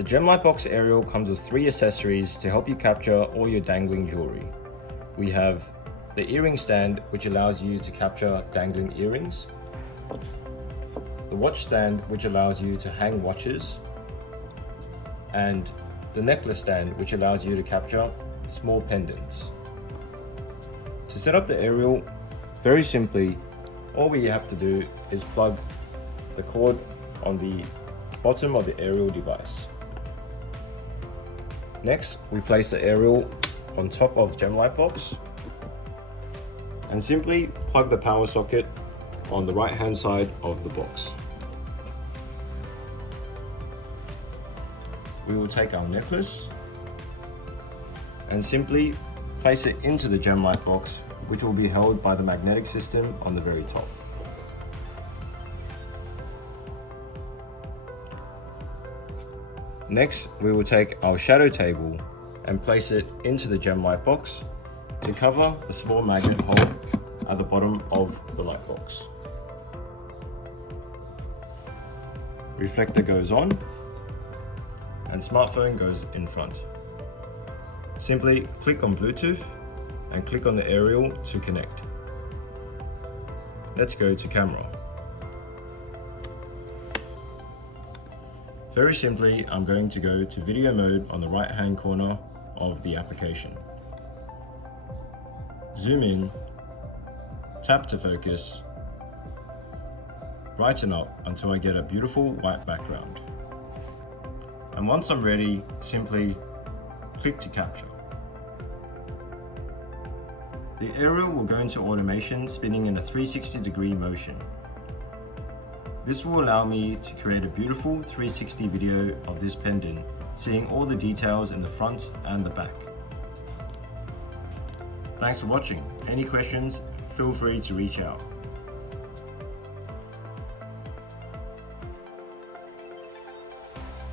The GemLightbox Aerial comes with 3 accessories to help you capture all your dangling jewelry. We have the earring stand, which allows you to capture dangling earrings, the watch stand, which allows you to hang watches, and the necklace stand, which allows you to capture small pendants. To set up the Aerial, very simply, all we have to do is plug the cord on the bottom of the Aerial device. Next, we place the Aerial on top of GemLightbox and simply plug the power socket on the right hand side of the box. We will take our necklace and simply place it into the GemLightbox, which will be held by the magnetic system on the very top. Next, we will take our shadow table and place it into the GemLightbox to cover the small magnet hole at the bottom of the light box. Reflector goes on and smartphone goes in front. Simply click on Bluetooth and click on the Aerial to connect. Let's go to camera. Very simply, I'm going to go to video mode on the right hand corner of the application. Zoom in, tap to focus, brighten up until I get a beautiful white background. And once I'm ready, simply click to capture. The Aerial will go into automation, spinning in a 360-degree motion. This will allow me to create a beautiful 360 video of this pendant, seeing all the details in the front and the back. Thanks for watching. Any questions, feel free to reach out.